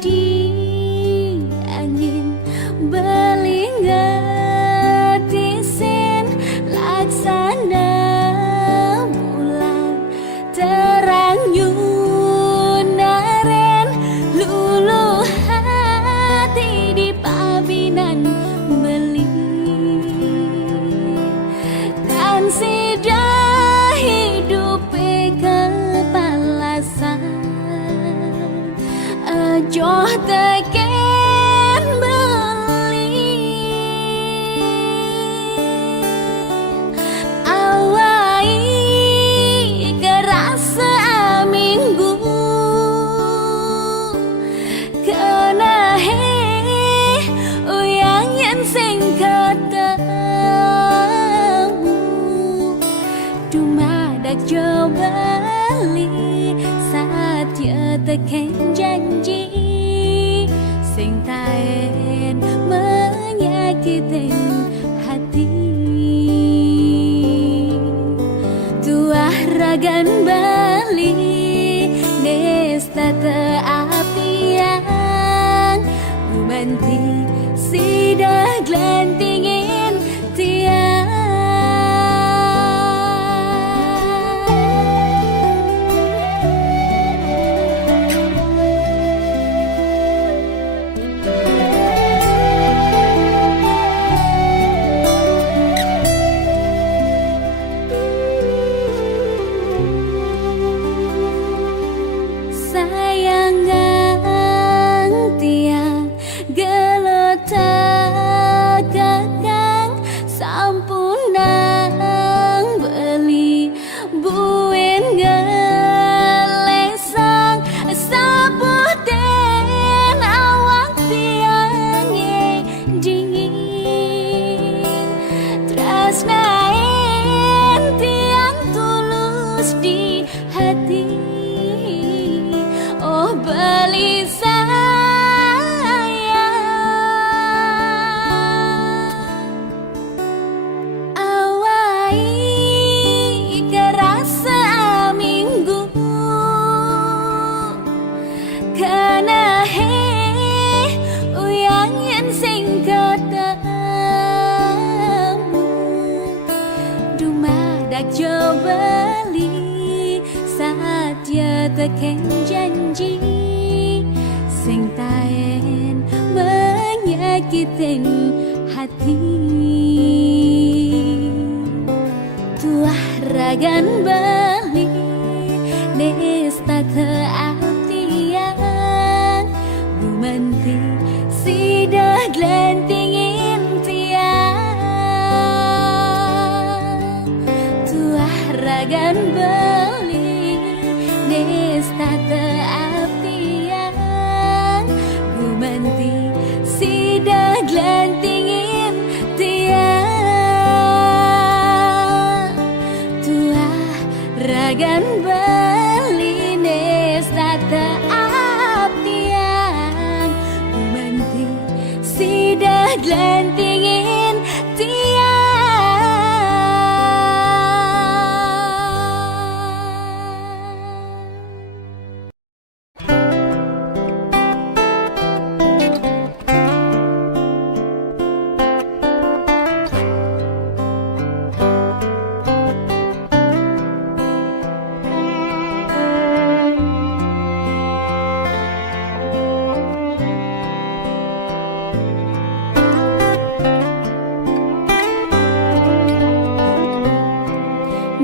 di angin belingat isin laksana bulan terang nyunaren luluh hati di pabinan beli dan sudah hidup kepalasan joh teken beli awai kerasa minggu kena uyang yang sing ketemu dumadak jo beli saat ya teken janji sing taen menyakitin hati tuah ragan bali nesta teapian gumanti sidah glantingin tiang di hati oh beli saya awai kerasa minggu kena uyang yang sing ketemu dumadak coba saat ya teken janji sing taen menyakitin hati tuah ragan bali nesta teartian gumanti sidah glantingin tiang tuah ragan bali nesta teapian gumanti sidah glantingin tiang tuah ragan bali nesta teapian gumanti sidah glantingin tiang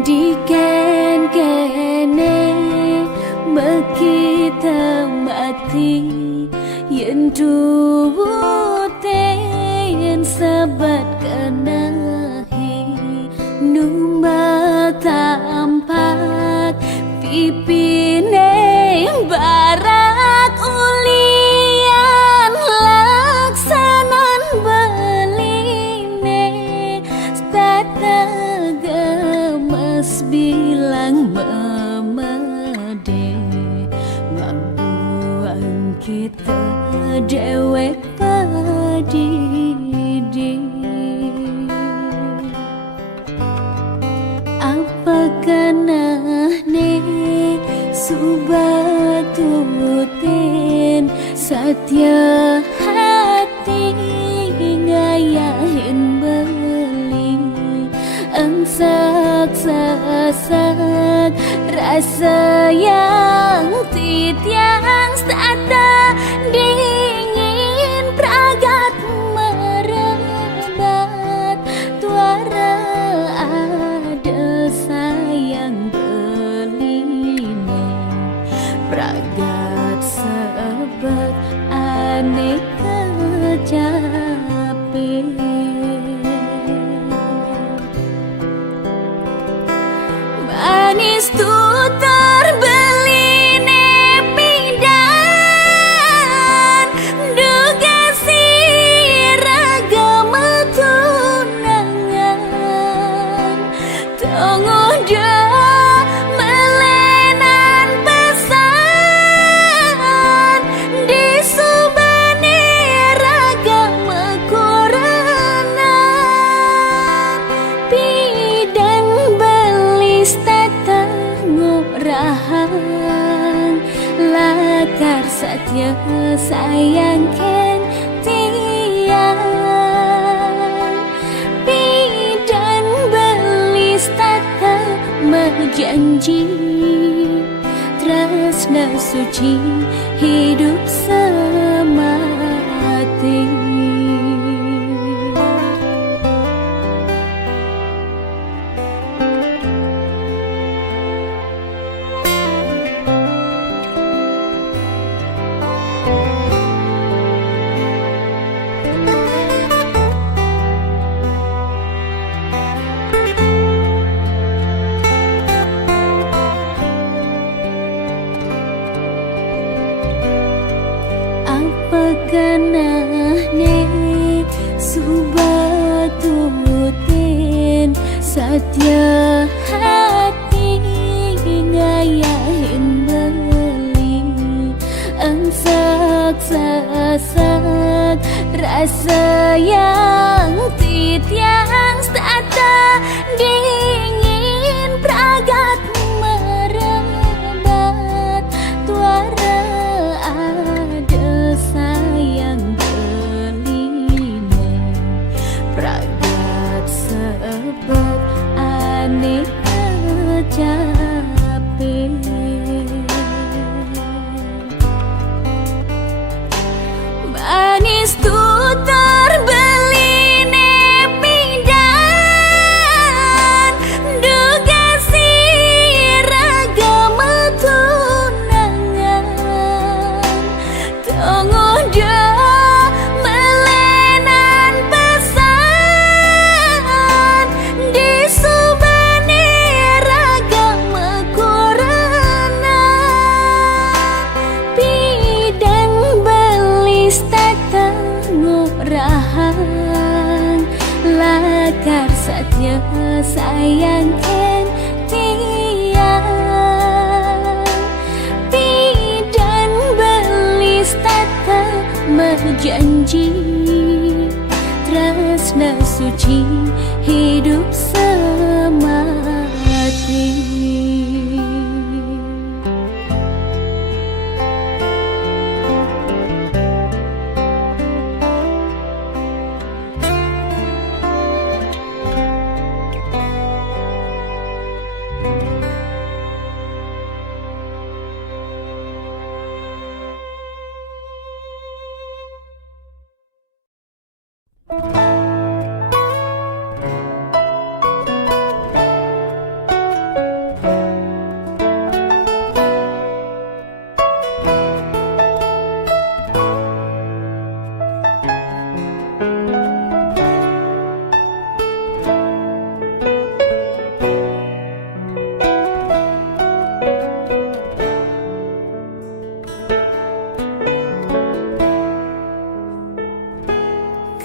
diken kene mekita mati yen duwuten sabat kenahi numba tampak pipine barat ulian laksanan beline stata gemes bilang memede ngambuang kita dewek padidi apa kanahne subatuten sa Satya hati ngayahin beli engsak sasak rasa yang titiang stata dingin pragat merebat tuara ada sayang belina pragat sebat aneh kecapi manis tuh terbeli nepidan duga si ragam tunangan tunggu melenan pesan di subani ragam kuranan pidan belis tata ngurahang lakar satya sayang ken tiang pidan belis tata berjanji tresna suci hidup semati. Kanahne subatutin satya hati ngayahin beli engsak sasak rasa yang titiang stata dingin pragat merebat tuara ada sayang belina pragat sebat aneh kecapi manis tuh terbeli nepidan duga si ragam tunangan tunggu melenan pesan di subani ragam kuranan pidan belis tata ngurahang lakar satya sayang ken tiang pidan belis tata berjanji tresna suci hidup semati.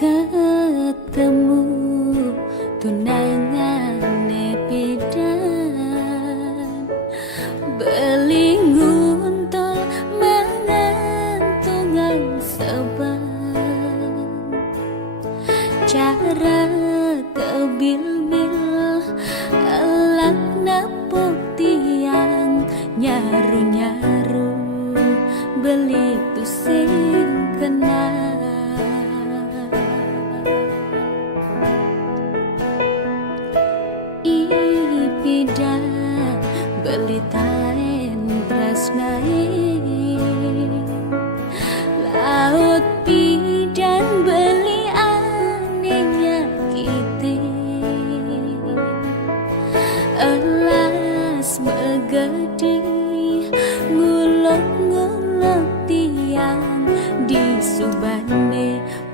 Ketemu tunangan nepidan belingun tol mengantungan seban cara kebil-bil elak nepuk tiang nyaru-nyaru beli tusing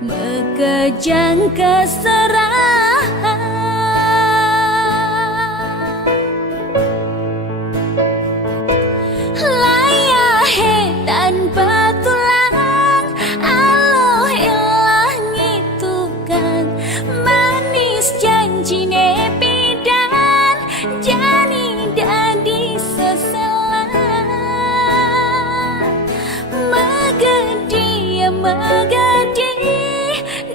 Mekejang keserahan layahe tanpa tulang aloh elah ngitukan manis janjine pidan jani dadi seselan magedi magedi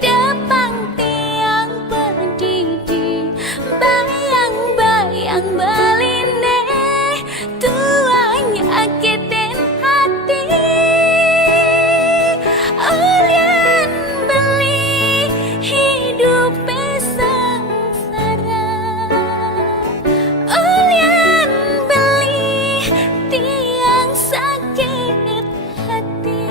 depang tiang pendidi bayang-bayang beline tuanya nyakitin hati Ulian beli hidup sengsara Ulian beli tiang sakit hati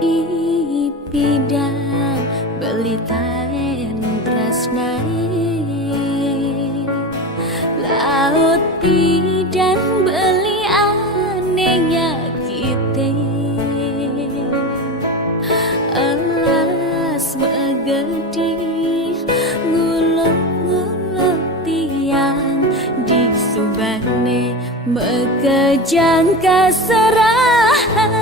Ipidang beli taen tresnai laut pidan beli aneh nyakite alas megedi nguluk-nguluk tiang di subane mekejang keserahan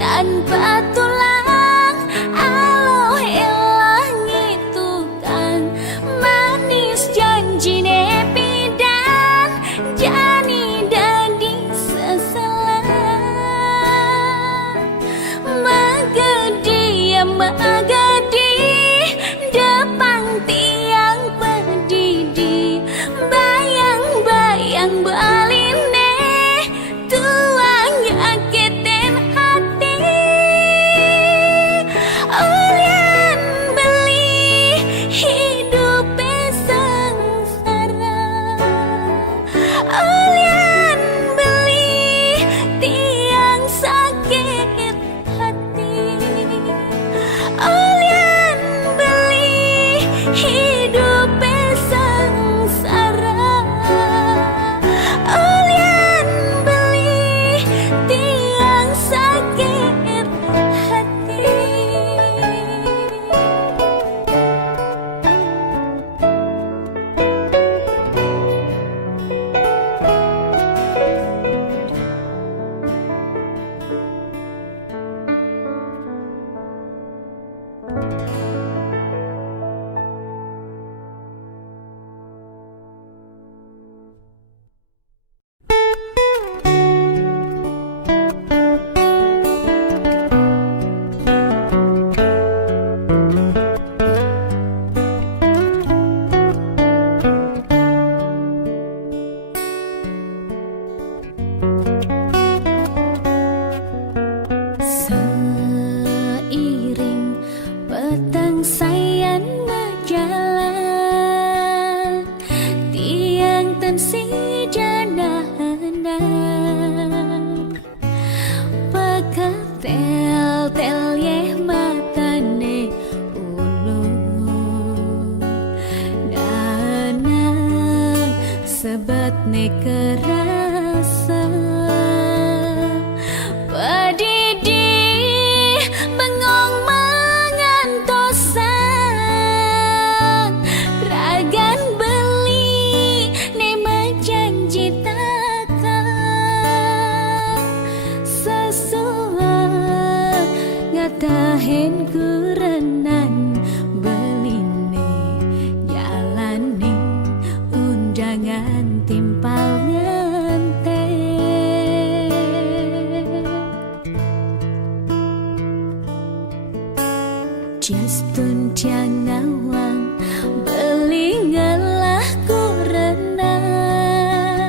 tanpa tulang aloh elah ngitukan manis janjine pidan jani dadi seselan magedi magedi depang tiang pendidi bayang-bayang beline tuang nyakitin hati Ulian beli hidup sengsara Ulian beli tiang sakit hati Ulian beli hidup sengsara Ulian beli tiang sakit hati Seiring petang sayan berjalan tiang tan si janahan pekat tel-tel yeh matane ulun nanang sebat ne kerasa padidi bengong mengantosan ragan beli ne majanji takkan sesuai ngatahin kurenan beline jalani undangan timpal Justun tiang nawang beli ngelah ku renang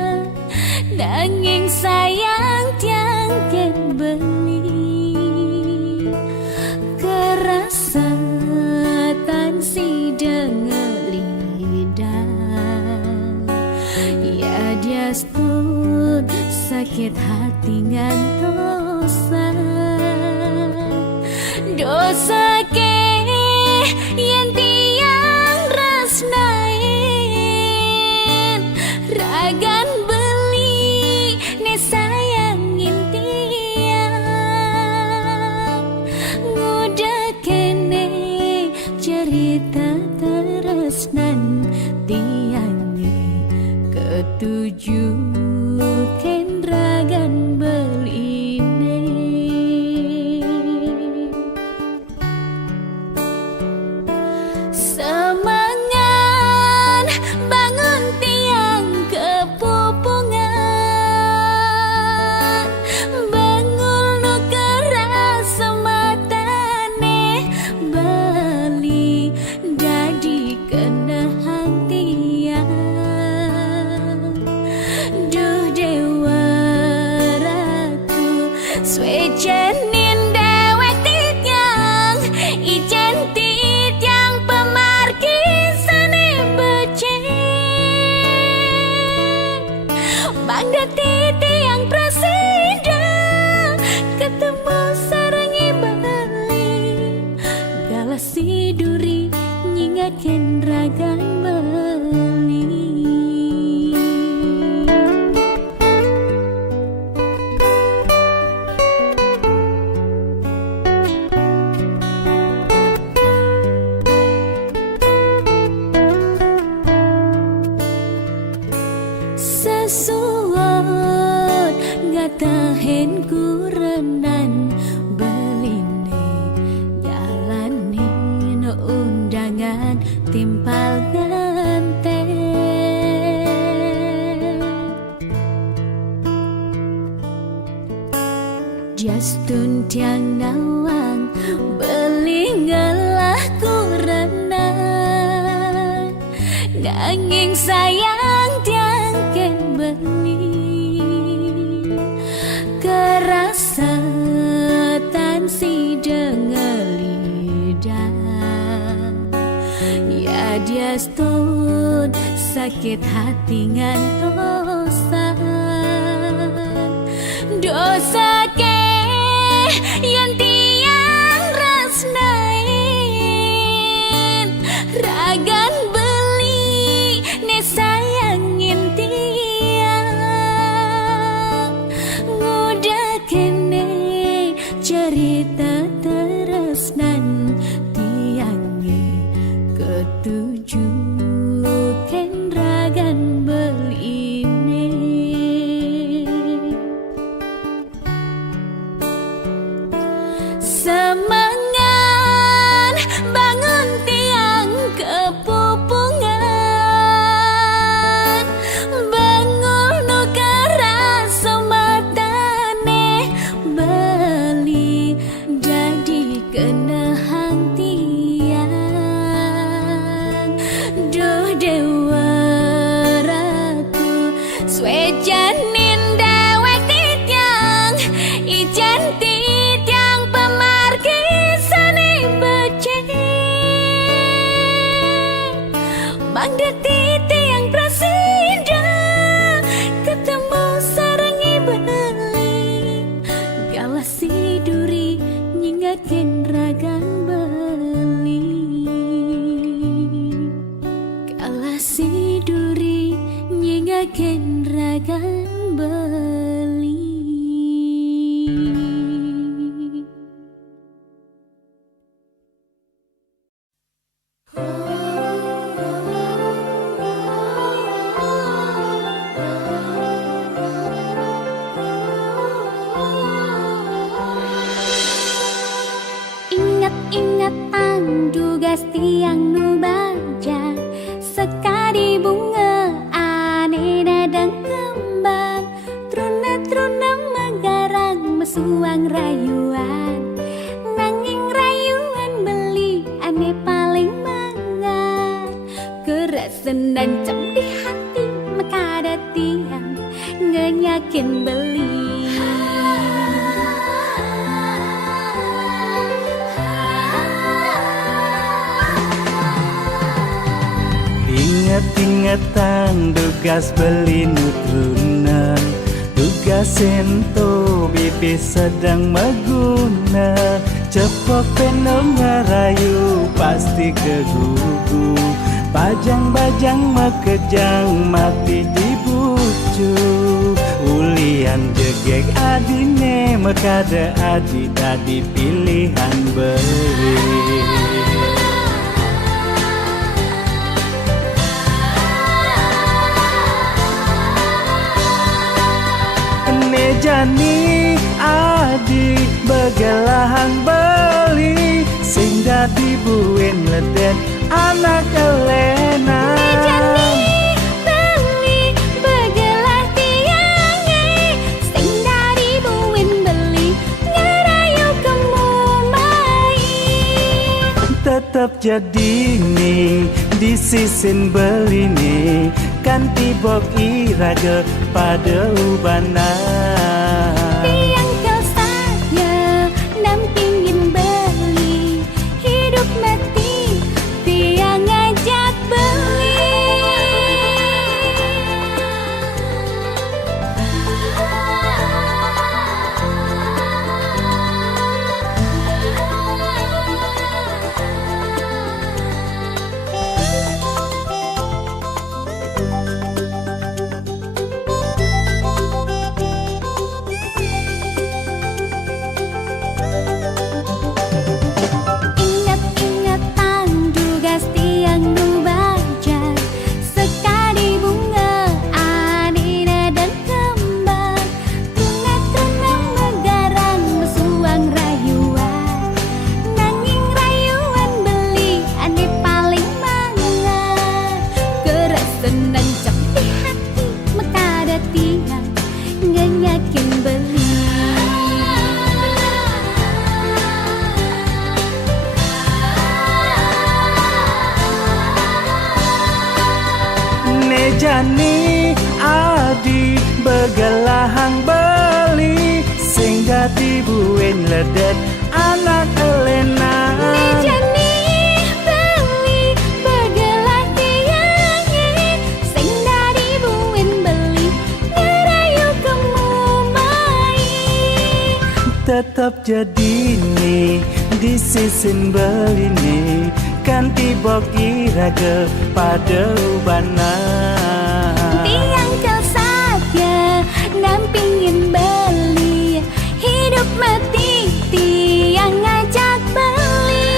Ya dia stun sakit hati ngan dosa. Dosa ke yang tiang resnain ragan beli ne sayangin tiang ngudah kene cerita teresnan tiangnya ketujuh ken ragan beli ne. Semangan bangun tiang kepupungan bengul nu keras sematane beli dadi kena hatian. Duh dewa ratu swejanin dewek titiang ijen titiang pemarkisane becek bangda titiang presiden ketemu sarangi bali galasi duri nyingakin ragan beli. Sesuat ngatahin kurenan beline jalanin undangan timpal ganteng Justun tiang nawang beli ngelah kurenan nanging sayang tiang ken beli kerasatan si dengelida ya dia stun sakit hati ngan dosa. Dosa ke yang tiang resnain ragan beli ne sayangin tiang ngudah kene cerita teresnan tiangnya ketujuh ken ragan beli ne. Semangan bangun tiang kepupungan bengul nu keras sematane beli jadi kena hantian. Duh dewa ratu swejanin dewek titiang ijen titiang pemarkisane becek bangda titiang presiden ketemu sarangi beli galasi duri nyingakin ragan beli galasi duri nyingakin ragan beli. Ingat-ingatan dugas tiang nu baja sekali bunga ane dadang kembang truna-truna megarang mesuang rayuan nanging rayuan beli ane paling mangat kerasen dan cem di hati makada tiang ngenyakin beli. Inget-ingetan tugas beli nutrunan, tugas sento bibi sedang meguna. Cepok penong ngerayu pasti kegugu, bajang-bajang mekejang mati di bucu. Ulian jegek adine mekada adi dadi pilihan beli. Jani adi begelahan beli, sing dadi buin ledet anak Elena. Jani beli begelah tiange, sing dadi buin beli ngerayu kemumbai. Tetap jadi nih di sisin beli nih, kan tibok iraga pada ubana. Tiang kau saya nampingin beli, hidup mati tiang ngajak beli. Jani adi begelahang beli, sing dadi buin ledet anak Elena. Jani beli begelah tiange, sing dadi buin beli ngerayu kemumai. Tetap jadi nih di sisin beli nih, kan tibok iraga pada ubana. Tiang kau saja nampingin beli, hidup mati tiang ngajak beli.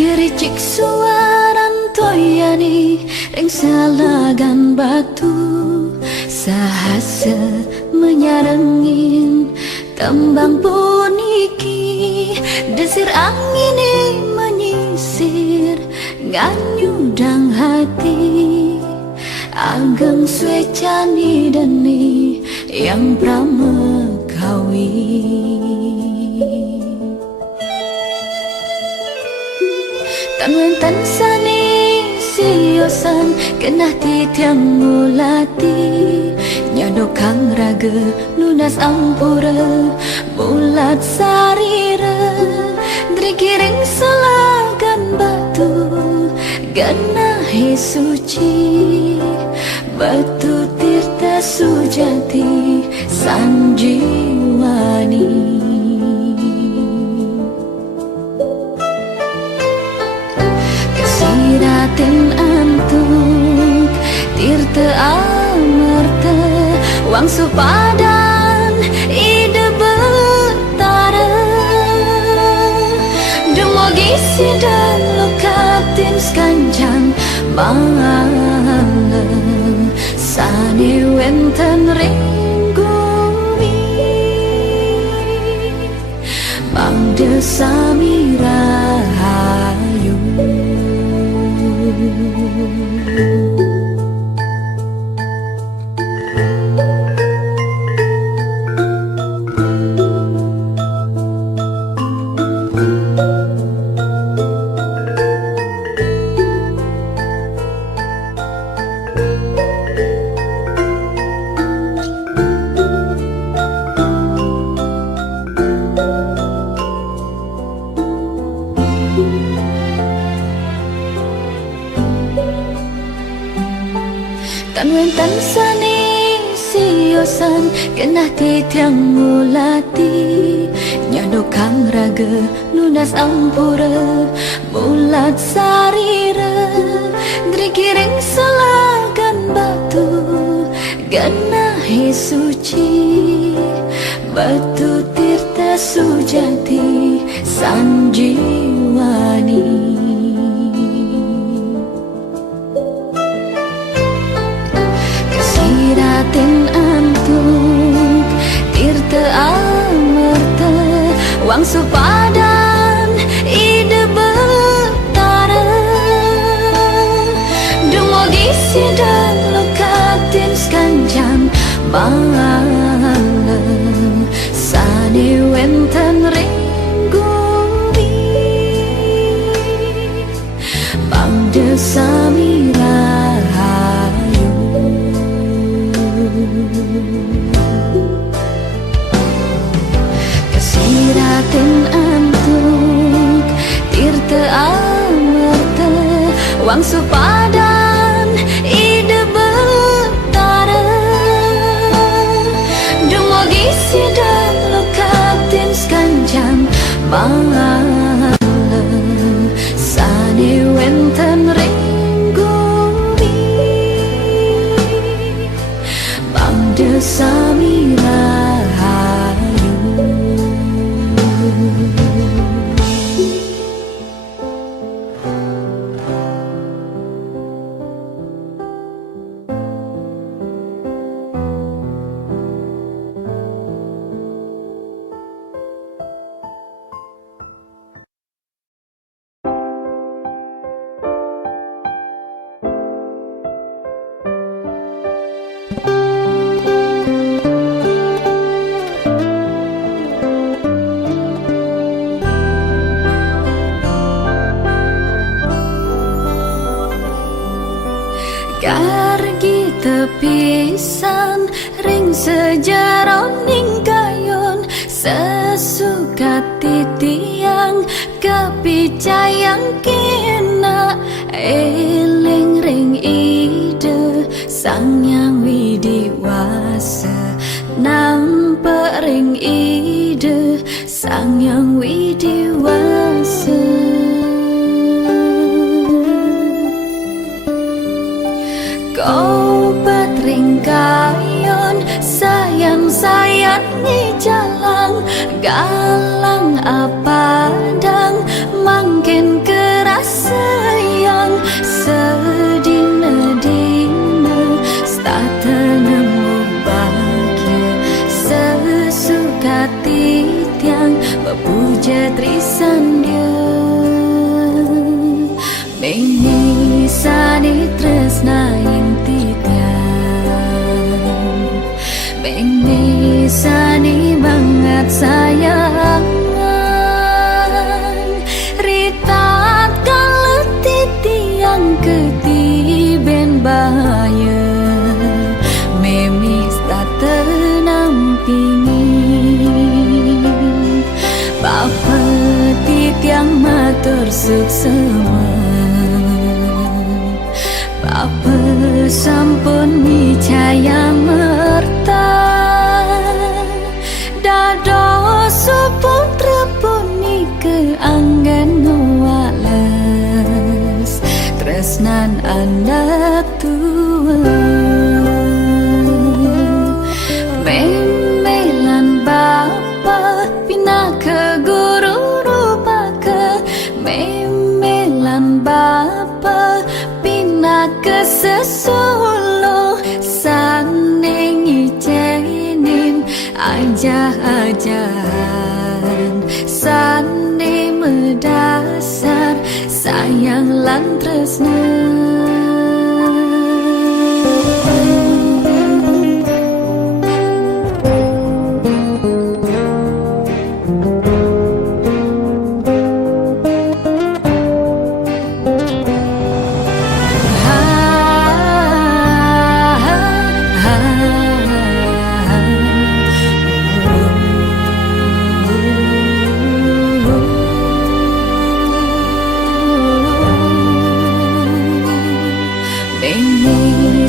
Gericik suaran toyani ring salagan batu, sahasa menyarengin tembang puniki. Desir angin menyisir nganyudang hati, ageng swecani deni yang pramekawi. Tanwen sani siosan kenah titiang mulati, nyadokang raga lunas ampura bulat sarira. Drikiring salagan batu ganahi suci, batu tirta sujati sanjiwani. Siratin antuk tirta Wang supadan ide betara Dumogi sidang lukatin skanjang Mangala Sani wenten ringgumi Bang desami rahayu Tan wen tan sani siosan kenah ti tiang mulati nyado kang raga lunas ampura mulat sarira drikiring selagan batu ganahi suci batu tirta sujati sanjiwani Ratin antuk tirta amarta Wang supadan ide betara Dumogi sidang lukatin skanjang Mangala Sani wenten ringgumi Bang desami rahayu Kasiratin antuk tirta amarta Wang supadan ide betara Dumogi sidang lukatin skanjang Mangala Sani wenten ringgumi Bang desami rahayu Kargi tepisan ring sejaroning kayon sesuka titiang kepicayang kena eling ring ide sang yang widiwasa nampak ring ide sang yang widiwasa Kau patring kayon sayang-sayangi jalang galang apadang mangkin keras sayang sedina-dina stata nemu bahagia sesuka titiang bepuja trisan dia Meni sani tresna yang titiang Meni sani banget sayangan Ritat kalau titiang ketiben bahaya Memis tak tenampingi Bapa titiang matur suksema Apa sampun nicaya merta Dado suputra puni keanggan wales Tresnan anak tua Memelan bapa pindah ke guru rupa ke Memelan bapa pindah ke sesolo Sanengi cenin ajah-ajahan Sane medasar sayang lan tresna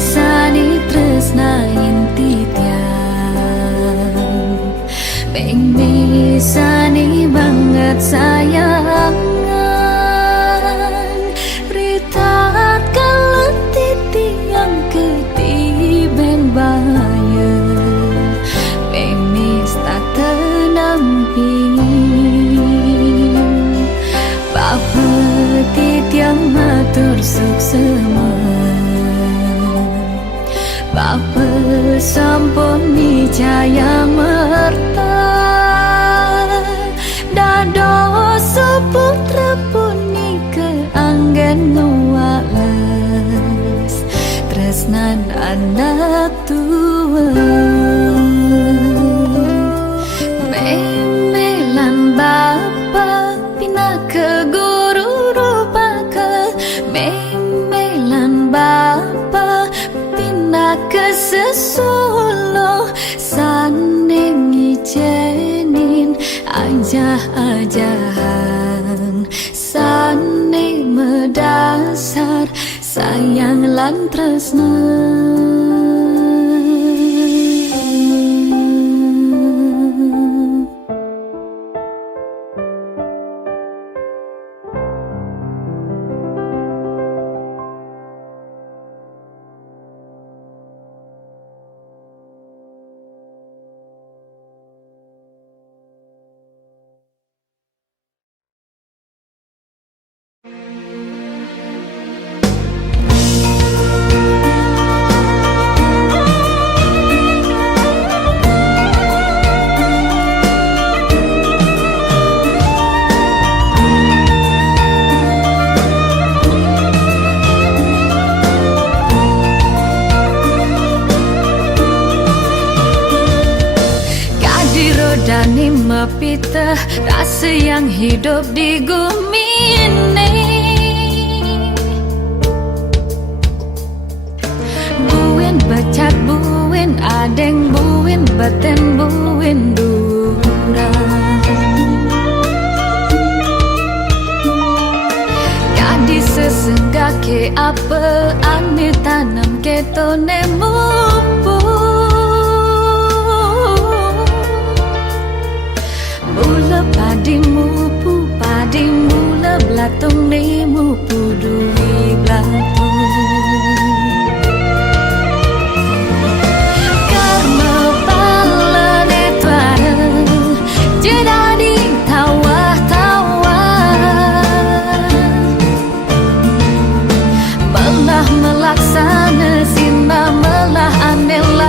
Sani tresna inti tiang Beng sani banget sayangan Ritat kalet titiang ketibeng bahaya Beng tak tenamping Bapa titiang matur suksema Bapa sampun nicaya merta Dado seputra punika anggen nualas Tresnan anak tua Memelan bapa pindah ke guru rupa ke Memelan bapa ke sesolo sanengi cenin ajah-ajahan sane medasar sayang lan tresna Dani mepita rasa yang hidup di bumi ini Buin becat buin adeng buin beten buin durang Gadis sesenggak ke apa ane tanam ke tone mumpung Mula padimu la belatung nemu pudui belatung Karma pala netwara jedadi tawa-tawa Melah melaksana sinma melah anel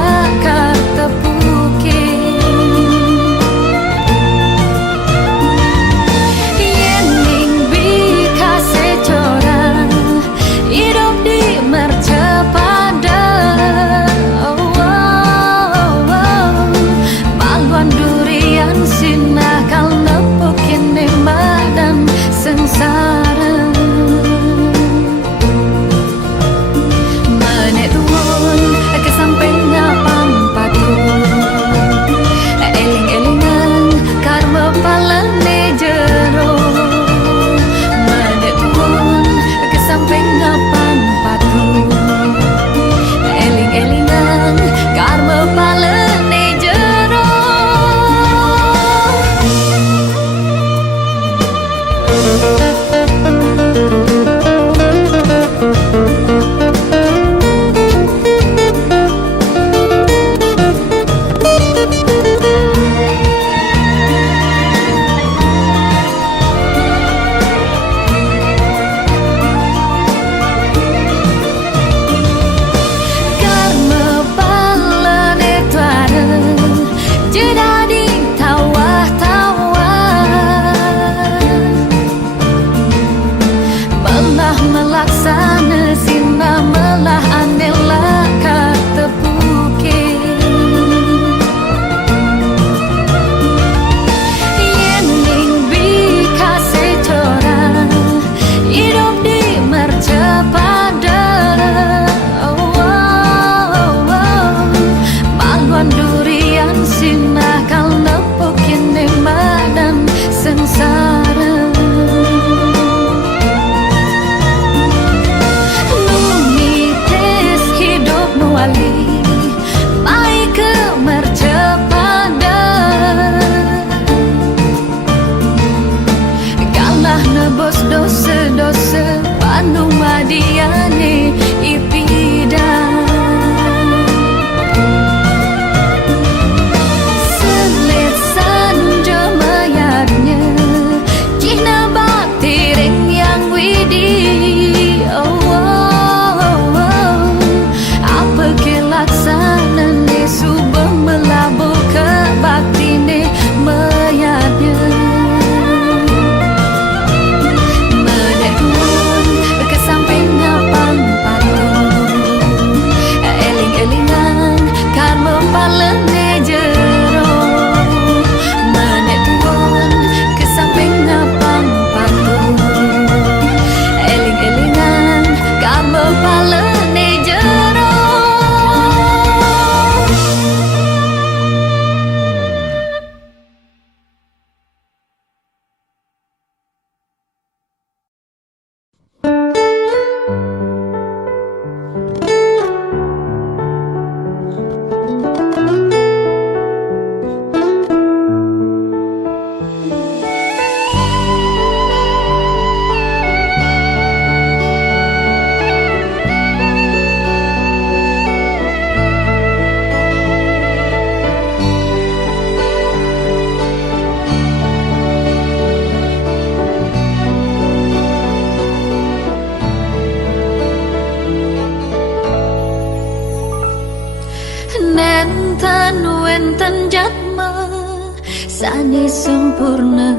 sani sempurna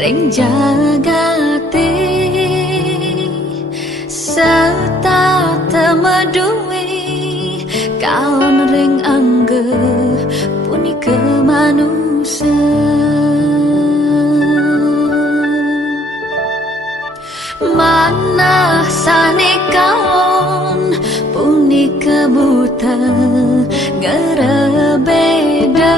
ring jagate serta temeduwe kaon ring angge punika manusia mana sane kaon punika buta ngerebeda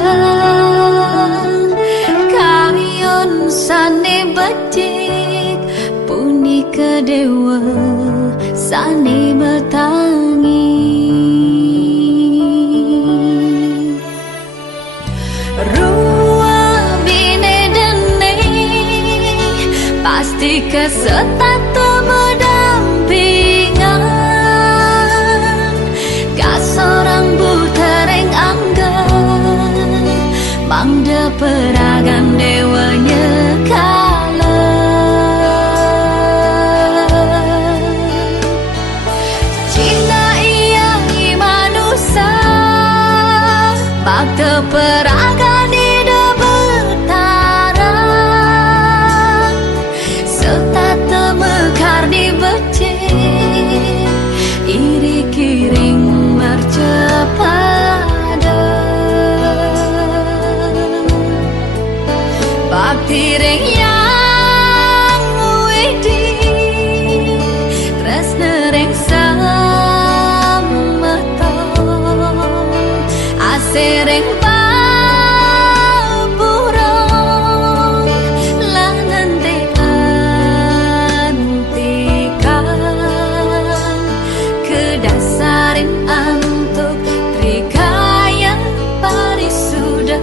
kayon sane becik punika dewa sane betangi rua bine dene pasti kesetata berdampingan ka seorang buta reng angga mangda peragan dewanya kala Cina iya manusia bakte peragan di debetaran serta temekar di becik iri kiring mercepada bakti ring yang wedi tresna ring samata asereng paburong langan te antikan kedasarin antuk trikaya parisuda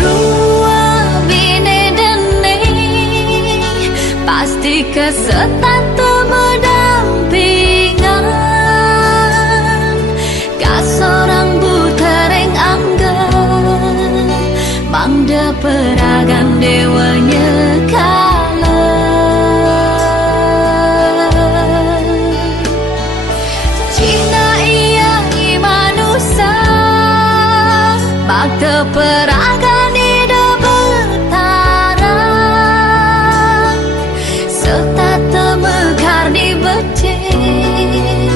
rua bine dene pasti kesetata berdampingan ka seorang buta reng angga mangda peragan dewanya kala Cina iya manusia bakte peragan di debetaran serta temekar di becik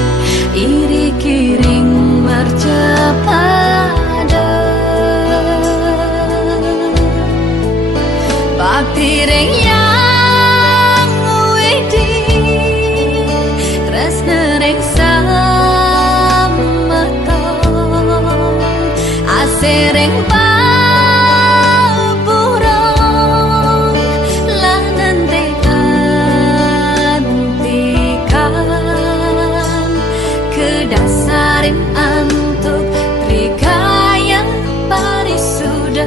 iri kiring mercepada bakti ring yang wedi tresna ring samata asereng paburong langan te antikan kedasarin antuk trikaya parisuda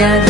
jaga